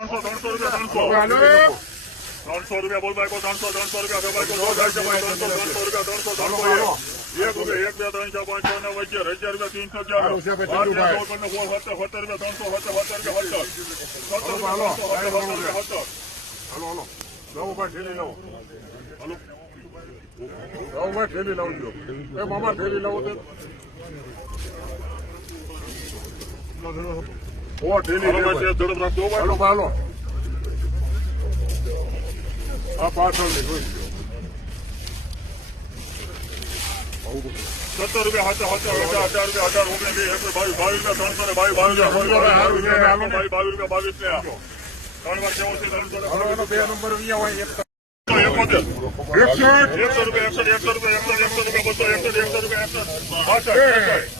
ત્રણસો રૂપિયા બોલ ભાઈ ત્રણસો ત્રણસો રૂપિયા એક રૂપિયા એક બે ત્રણ ચાર પાંચ છ નવ અગિયાર અગિયાર રૂપિયા ત્રણસો ચાર સત્તર રૂપિયા ત્રણસો સત્તર રૂપિયા સત્તર સત્તર હાલો હાલો ભાઈ ઠેલી લાવો હાલો લાવો ભાઈ ઠેલી લાવજો એ મામા ઠેલી લાવો ઝડપ રાખજો આ પાછળ. સત્તર રૂપિયા હજાર રૂપિયા હજાર ઓગણીસ વીસ એકવીસ બાવીસ બાવીસ રૂપિયા ત્રણસો ને બાવીસ બાવીસ રૂપિયા બાવીસ રૂપિયા બાવીસ ને ત્રણ વાર કેવો છે ત્રણસો બે નંબર અહીંયા હોય એકસો રૂપિયા એકસો એકસો રૂપિયા એકસો એકસો રૂપિયા બસો એકસો એકસો રૂપિયા એકસો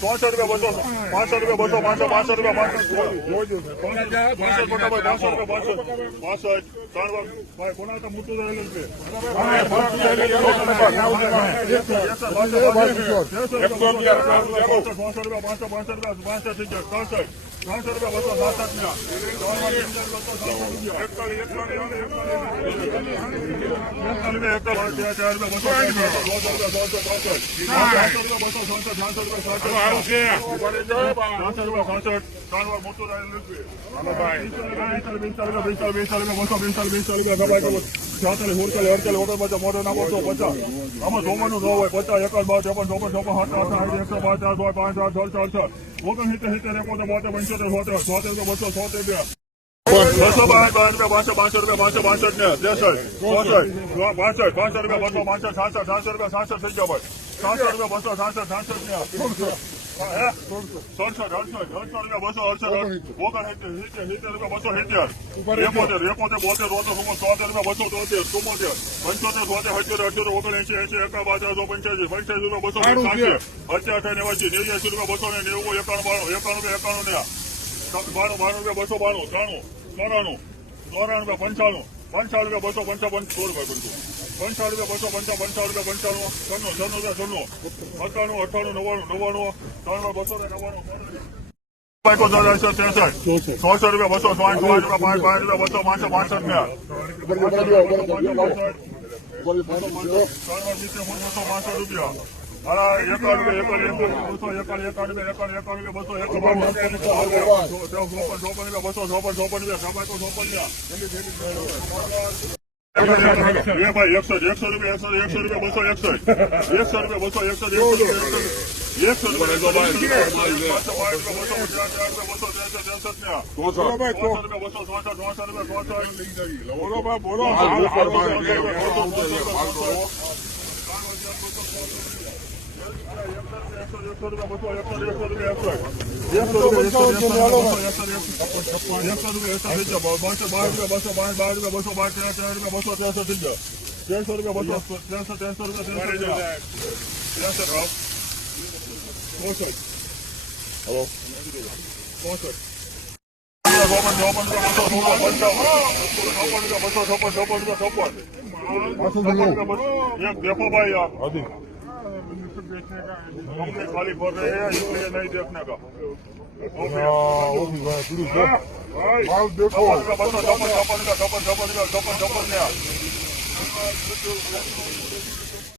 ચોસઠ રૂપિયા બસો પાંચસો રૂપિયા બસો પાંચસો પાંચસો રૂપિયા પાંચસો પાંચસો પાંચસો રૂપિયા પાંચસો પાંચસો ત્રણ કોના મોટું રહેલું છે પાંચસો રૂપિયા પાંચસો પાંચસો રૂપિયા પાંચસો થઈ ગયા ત્રણસો ત્રણસો રૂપિયા બસો સાસઠ ને આમાં જોવાનું ન હોય પચાસ એકર બાર ચોપન ચોપન ચોપન આઠ આઠ એકસો પાંચ આઠ પાંચ આઠ છ છ ઓગણ સિત્તેર સિત્તેર એકોતેર બોતેર પંચોતેર સોતેર સોતેર રૂપિયા બસો સોતેર રૂપિયા બસો બાર બાર રૂપિયા ને. ત્રેસઠ ચોસઠ બસો પાંસઠ સાસઠ સાસઠ રૂપિયા સાસઠ થઈ ગયા ભાઈ. સાસઠ રૂપિયા બસો સાસઠ સાસઠ ને. સડસઠ અડસઠ અડસઠ રૂપિયા બસો અડસઠ ઓગણ સિત્તેર. સિત્તેર સિત્તેર રૂપિયા બસો સિત્તેર. એકોતેર એકોતેર બોતેર રોતેર સુમો ચોતેર રૂપિયા બસો તોતેર ચુમ્મોતેર પંચોતેર સોતેર સત્તર અઠ્યોતેર ઓગણ એસી એકા સો પંચ્યાસી પંચ્યાસી રૂપિયા બસો સાતસી અત્યાર નેવાસી નેવ્યાસી રૂપિયા બસો ને નેવું એકાણું એકાણું એકાણું ને બાણું બાણું રૂપિયા બસો બાણું ત્રાણું ચોરાણું ચોરાણું રૂપિયા પંચાણું પંચાણું રૂપિયા બસો પંચાવન સો રૂપિયા પંચાણું રૂપિયા બસો પંચાવન પંચાવન રૂપિયા પંચાણું છન્નું છન્નું રૂપિયા છન્નું અઠાણું અઠાણું નવ્વાણું નવ્વાણું ત્રણ બસો ને નવ્વાણું રૂપિયા બસો પાંચ રૂપિયા પાંચ પાંચ રૂપિયા બસો પાંચસો પાંસઠ ને બસો રૂપિયા રૂપિયા બસો રૂપિયા રૂપિયા બસો ચોપન ચોપન રૂપિયા બસો ચોપન ચોપન રૂપિયા સબાઈકો ચોપન એ ભાઈ એકસો એકસો રૂપિયા એકસો એકસો રૂપિયા બસો એકસો એકસો રૂપિયા બસો એકસો એકસો રૂપિયા એકસો રૂપિયા બસો બસો ચોસઠ ચોસઠ રૂપિયા બોલો ભાઈ બોલો હાલ, હાલ, ભાઈ. એક દેખો ભાઈ कुछ बेचने का हमने खाली भर रहे हैं इसलिए नहीं देखने का भाव देखो double double double double double double double double